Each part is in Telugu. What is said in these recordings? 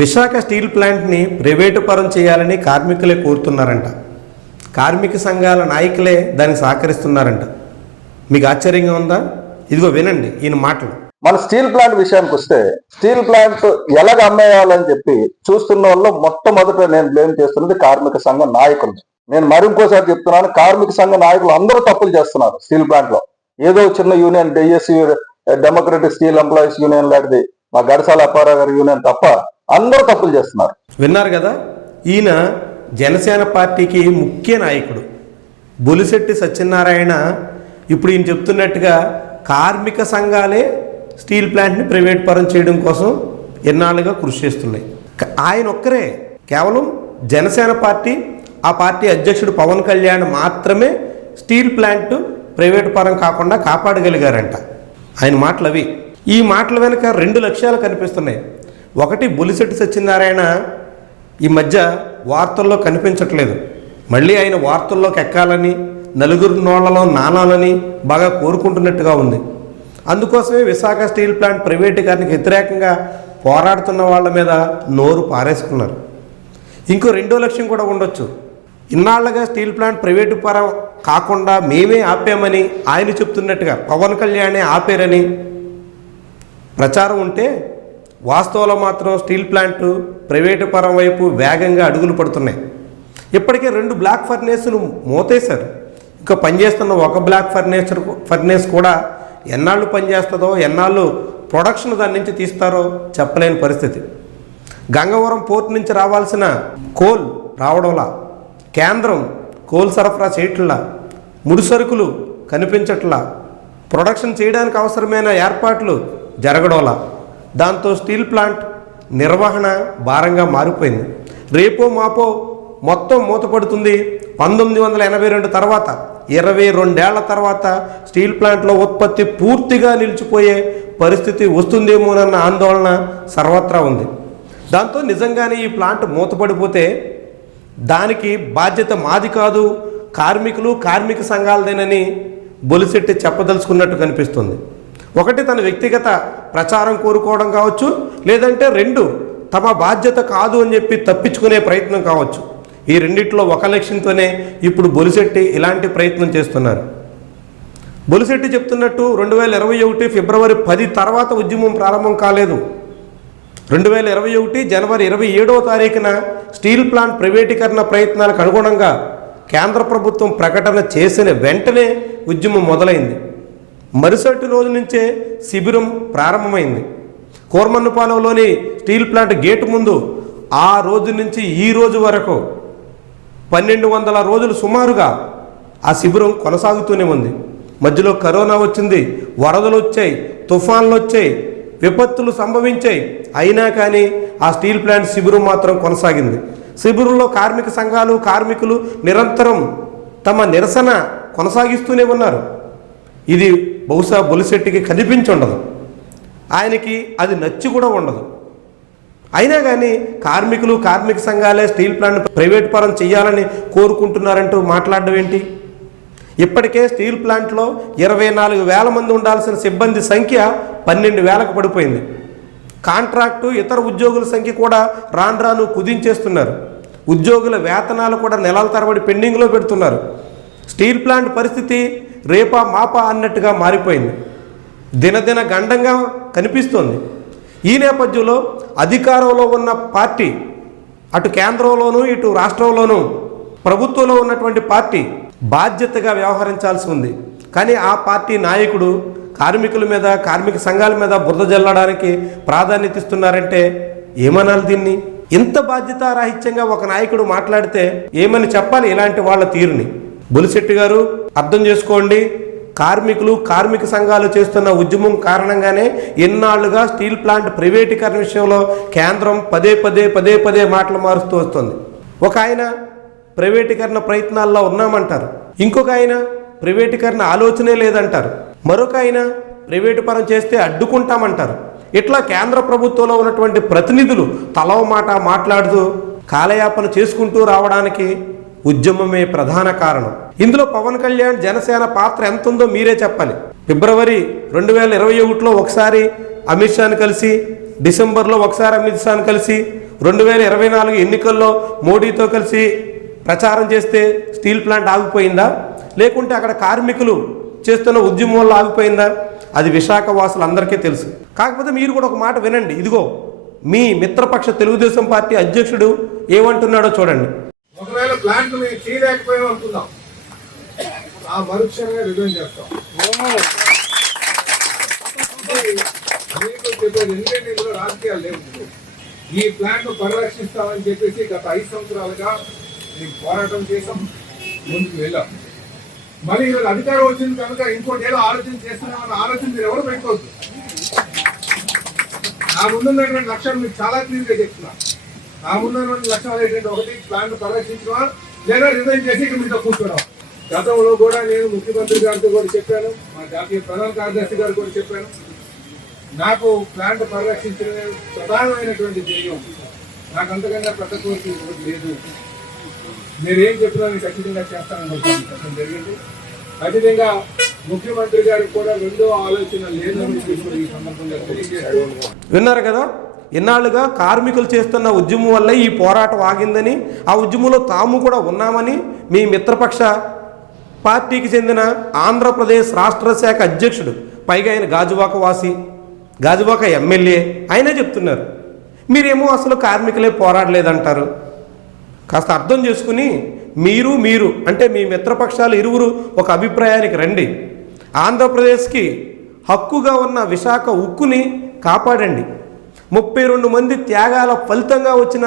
విశాఖ స్టీల్ ప్లాంట్ని ప్రైవేటు పరం చేయాలని కార్మికులే కోరుతున్నారంట. కార్మిక సంఘాల నాయకులే దానికి సహకరిస్తున్నారంట. మీకు ఆశ్చర్యంగా ఉందా? ఇదిగో వినండి ఈయన మాటలు. మన స్టీల్ ప్లాంట్ విషయానికి వస్తే స్టీల్ ప్లాంట్ ఎలాగ అమ్మేయాలని చెప్పి చూస్తున్న వాళ్ళు మొట్టమొదట నేను బ్లేమ్ చేస్తున్నది కార్మిక సంఘ నాయకులు. నేను మరింకోసారి చెప్తున్నాను కార్మిక సంఘ నాయకులు అందరూ తప్పులు చేస్తున్నారు స్టీల్ ప్లాంట్లో ఏదో చిన్న union DSC democratic steel employees union లాంటిది మా గడసాల అప్పారావు గారి యూనియన్ తప్ప అందరూ తప్పులు చేస్తున్నారు. విన్నారు కదా? ఈయన జనసేన పార్టీకి ముఖ్య నాయకుడు. బొలిశెట్టి సత్యనారాయణ ఇప్పుడు ఈయన చెప్తున్నట్టుగా కార్మిక సంఘాలే స్టీల్ ప్లాంట్ని ప్రైవేట్ పరం చేయడం కోసం ఎన్నాళ్ళుగా కృషి చేస్తున్నాయి. ఆయన ఒక్కరే. కేవలం జనసేన పార్టీ ఆ పార్టీ అధ్యక్షుడు పవన్ కళ్యాణ్ మాత్రమే స్టీల్ ప్లాంట్ ప్రైవేట్ పరం కాకుండా కాపాడగలిగారంట. ఆయన మాటలు అవి ఈ మాటల వెనుక రెండు లక్ష్యాలు కనిపిస్తున్నాయి. ఒకటి బులిశెట్టి సత్యనారాయణ ఈ మధ్య వార్తల్లో కనిపించట్లేదు. మళ్ళీ ఆయన వార్తల్లోకి ఎక్కాలని నలుగురు నోళ్ళలో నానాలని బాగా కోరుకుంటున్నట్టుగా ఉంది. అందుకోసమే విశాఖ స్టీల్ ప్లాంట్ ప్రైవేటీకరణకు వ్యతిరేకంగా పోరాడుతున్న వాళ్ళ మీద నోరు పారేసుకున్నారు. ఇంకో రెండో లక్ష్యం కూడా ఉండొచ్చు. ఇన్నాళ్ళుగా స్టీల్ ప్లాంట్ ప్రైవేటు పరం కాకుండా మేమే ఆపామని ఆయన చెప్తున్నట్టుగా పవన్ కళ్యాణే ఆపారని ప్రచారం ఉంటే వాస్తవంలో మాత్రం స్టీల్ ప్లాంట్ ప్రైవేటు పరం వైపు వేగంగా అడుగులు పడుతున్నాయి. ఇప్పటికే రెండు బ్లాక్ ఫర్నేసులు మోతేశారు. ఇంకా పనిచేస్తున్న ఒక బ్లాక్ ఫర్నేచర్ ఫర్నేస్ కూడా ఎన్నాళ్ళు పనిచేస్తుందో ఎన్నాళ్ళు ప్రొడక్షన్ దాని నుంచి తీస్తారో చెప్పలేని పరిస్థితి. గంగవరం పోర్ట్ నుంచి రావాల్సిన కోల్ రావడంలా కేంద్రం కోల్ సరఫరా చేయట్లా ముడి సరుకులు కనిపించట్లా ప్రొడక్షన్ చేయడానికి అవసరమైన ఏర్పాట్లు జరగడంలా. దాంతో స్టీల్ ప్లాంట్ నిర్వహణ భారంగా మారిపోయింది. రేపో మాపో మొత్తం మూతపడుతుంది. పంతొమ్మిది వందల ఎనభై రెండు తర్వాత ఇరవై రెండేళ్ళ తర్వాత స్టీల్ ప్లాంట్లో ఉత్పత్తి పూర్తిగా నిలిచిపోయే పరిస్థితి వస్తుందేమోనన్న ఆందోళన సర్వత్రా ఉంది. దాంతో నిజంగానే ఈ ప్లాంట్ మూతపడిపోతే దానికి బాధ్యత మాది కాదు కార్మికులు కార్మిక సంఘాలదేనని బొలిసెట్టి చెప్పదలుచుకున్నట్టు కనిపిస్తుంది. ఒకటి తన వ్యక్తిగత ప్రచారం కోరుకోవడం కావచ్చు లేదంటే రెండు తమ బాధ్యత కాదు అని చెప్పి తప్పించుకునే ప్రయత్నం కావచ్చు. ఈ రెండిట్లో ఒక లక్ష్యంతోనే ఇప్పుడు బొలిశెట్టి ఇలాంటి ప్రయత్నం చేస్తున్నారు. బొలిశెట్టి చెప్తున్నట్టు రెండు వేల ఇరవై ఒకటి ఫిబ్రవరి పది తర్వాత ఉద్యమం ప్రారంభం కాలేదు. రెండు వేల ఇరవై ఒకటి జనవరి ఇరవై ఏడవ తారీఖున స్టీల్ ప్లాంట్ ప్రైవేటీకరణ ప్రయత్నాలకు అనుగుణంగా కేంద్ర ప్రభుత్వం ప్రకటన చేసిన వెంటనే ఉద్యమం మొదలైంది. మరుసటి రోజు నుంచే శిబిరం ప్రారంభమైంది. కోర్మన్నుపాలెంలోని స్టీల్ ప్లాంట్ గేటు ముందు ఆ రోజు నుంచి ఈ రోజు వరకు పన్నెండు వందల రోజులు సుమారుగా ఆ శిబిరం కొనసాగుతూనే ఉంది. మధ్యలో కరోనా వచ్చింది వరదలు వచ్చాయి తుఫాన్లు వచ్చాయి విపత్తులు సంభవించాయి. అయినా కానీ ఆ స్టీల్ ప్లాంట్ శిబిరం మాత్రం కొనసాగింది. శిబిరంలో కార్మిక సంఘాలు కార్మికులు నిరంతరం తమ నిరసన కొనసాగిస్తూనే ఉన్నారు. ఇది బహుశా బొలిశెట్టికి కనిపించుండదు. ఆయనకి అది నచ్చి కూడా ఉండదు. అయినా కానీ కార్మికులు కార్మిక సంఘాలే స్టీల్ ప్లాంట్ ప్రైవేట్ పరం చేయాలని కోరుకుంటున్నారంటూ మాట్లాడడం ఏంటి? ఇప్పటికే స్టీల్ ప్లాంట్లో ఇరవై నాలుగు వేల మంది ఉండాల్సిన సిబ్బంది సంఖ్య పన్నెండు వేలకు పడిపోయింది. కాంట్రాక్టు ఇతర ఉద్యోగుల సంఖ్య కూడా రాను రాను కుదించేస్తున్నారు. ఉద్యోగుల వేతనాలు కూడా నెలల తరబడి పెండింగ్లో పెడుతున్నారు. స్టీల్ ప్లాంట్ పరిస్థితి రేపా మాపా అన్నట్టుగా మారిపోయింది. దినదిన గండంగా కనిపిస్తోంది. ఈ నేపథ్యంలో అధికారంలో ఉన్న పార్టీ అటు కేంద్రంలోనూ ఇటు రాష్ట్రంలోనూ ప్రభుత్వంలో ఉన్నటువంటి పార్టీ బాధ్యతగా వ్యవహరించాల్సి ఉంది. కానీ ఆ పార్టీ నాయకుడు కార్మికుల మీద కార్మిక సంఘాల మీద బురద జల్లడానికి ప్రాధాన్యత ఇస్తున్నారంటే ఏమనాలి దీన్ని? ఇంత బాధ్యతారాహిత్యంగా ఒక నాయకుడు మాట్లాడితే ఏమని చెప్పాలి ఇలాంటి వాళ్ళ తీరుని? బులిశెట్టి గారు అర్థం చేసుకోండి. కార్మికులు కార్మిక సంఘాలు చేస్తున్న ఉద్యమం కారణంగానే ఎన్నాళ్ళుగా స్టీల్ ప్లాంట్ ప్రైవేటీకరణ విషయంలో కేంద్రం పదే పదే పదే పదే మాటలు మారుస్తూ వస్తుంది. ఒక ఆయన ప్రైవేటీకరణ ప్రయత్నాల్లో ఉన్నామంటారు. ఇంకొక ఆయన ప్రైవేటీకరణ ఆలోచనే లేదంటారు. మరొక ఆయన ప్రైవేటు పరం చేస్తే అడ్డుకుంటామంటారు. ఇట్లా కేంద్ర ప్రభుత్వంలో ఉన్నటువంటి ప్రతినిధులు తలవ మాట మాట్లాడుతూ కాలయాపన చేసుకుంటూ రావడానికి ఉద్యమమే ప్రధాన కారణం. ఇందులో పవన్ కళ్యాణ్ జనసేన పాత్ర ఎంత ఉందో మీరే చెప్పాలి. ఫిబ్రవరి రెండు వేల ఇరవై ఒకటిలో ఒకసారి అమిత్ షాను కలిసి డిసెంబర్లో ఒకసారి అమిత్ షాను కలిసి రెండు వేల ఇరవై నాలుగు ఎన్నికల్లో మోడీతో కలిసి ప్రచారం చేస్తే స్టీల్ ప్లాంట్ ఆగిపోయిందా? లేకుంటే అక్కడ కార్మికులు చేస్తున్న ఉద్యమం వల్ల ఆగిపోయిందా? అది విశాఖ వాసులందరికీ తెలుసు. కాకపోతే మీరు కూడా ఒక మాట వినండి. ఇదిగో మీ మిత్రపక్ష తెలుగుదేశం పార్టీ అధ్యక్షుడు ఏమంటున్నాడో చూడండి. ప్లాంట్ మేము చేయలేకపోయాం అనుకుందాం. ఆ మరుక్షణమే రిజైన్ చేస్తాం. మీకు చెప్పేది ఎందుకంటే ఇందులో రాజకీయాలు లేవు. ఈ ప్లాంట్ పరిరక్షిస్తామని చెప్పేసి గత ఐదు సంవత్సరాలుగా మేము పోరాటం చేసాం ముందుకు వెళ్ళాం. మళ్ళీ ఈరోజు అధికారం వచ్చింది కనుక ఇంకోటి ఏదో ఆలోచన చేస్తున్నామన్న ఆలోచన మీరు ఎవరు పెట్టుకోవద్దు. నా ముందున్నటువంటి లక్ష్యం మీకు చాలా క్లియర్గా చెప్తున్నాను ఆ నా లక్ష్యాలు ఏంటంటే ఒకటి ప్లాంట్ పరిరక్షించడం లేదా రిజైన్ చేసి ఇక్కడ మీతో కూర్చోవడం గతంలో కూడా నేను ముఖ్యమంత్రి గారితో కూడా చెప్పాను మా జాతీయ ప్రధాన కార్యదర్శి గారు కూడా చెప్పాను. నాకు ప్లాంట్ పరిరక్షించడం ప్రధానమైనటువంటి ధ్యేయం. నాకు అంతకన్నా పెద్ద లేదు. మీరేం చెప్పినా నేను ఖచ్చితంగా చేస్తానని అనుకుంటున్నాను. చెప్పడం జరిగింది. ఖచ్చితంగా ముఖ్యమంత్రి గారికి కూడా రెండో ఆలోచన లేదని చెప్పి ఈ సందర్భంగా తెలియజేస్తూ విన్నారు కదా? ఇన్నాళ్ళుగా కార్మికులు చేస్తున్న ఉద్యమం వల్ల ఈ పోరాటం ఆగిందని ఆ ఉద్యమంలో తాము కూడా ఉన్నామని మీ మిత్రపక్ష పార్టీకి చెందిన ఆంధ్రప్రదేశ్ రాష్ట్ర శాఖ అధ్యక్షుడు పైగా ఆయన గాజువాక వాసి గాజువాక ఎమ్మెల్యే ఆయనే చెప్తున్నారు. మీరేమో అసలు కార్మికులే పోరాడలేదంటారు. కాస్త అర్థం చేసుకుని మీరు మీరు అంటే మీ మిత్రపక్షాలు ఇరువురు ఒక అభిప్రాయానికి రండి. ఆంధ్రప్రదేశ్కి హక్కుగా ఉన్న విశాఖ ఉక్కుని కాపాడండి. ముప్పై రెండు మంది త్యాగాల ఫలితంగా వచ్చిన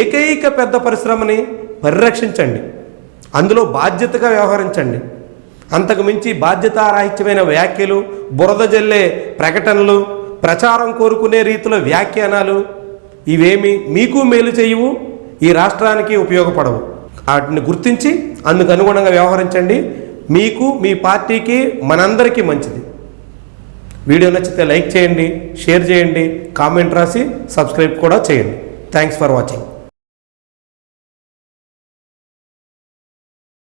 ఏకైక పెద్ద పరిశ్రమని పరిరక్షించండి. అందులో బాధ్యతగా వ్యవహరించండి. అంతకు మించి బాధ్యతారాహిత్యమైన వ్యాఖ్యలు బురద జల్లే ప్రకటనలు ప్రచారం కోరుకునే రీతిలో వ్యాఖ్యానాలు ఇవేమి మీకు మేలు చేయవు ఈ రాష్ట్రానికి ఉపయోగపడవు. వాటిని గుర్తించి అందుకు అనుగుణంగా వ్యవహరించండి. మీకు మీ పార్టీకి మనందరికీ మంచిది. వీడియో నచ్చితే లైక్ చేయండి షేర్ చేయండి కామెంట్ రాసి సబ్స్క్రైబ్ కూడా చేయండి. Thanks for watching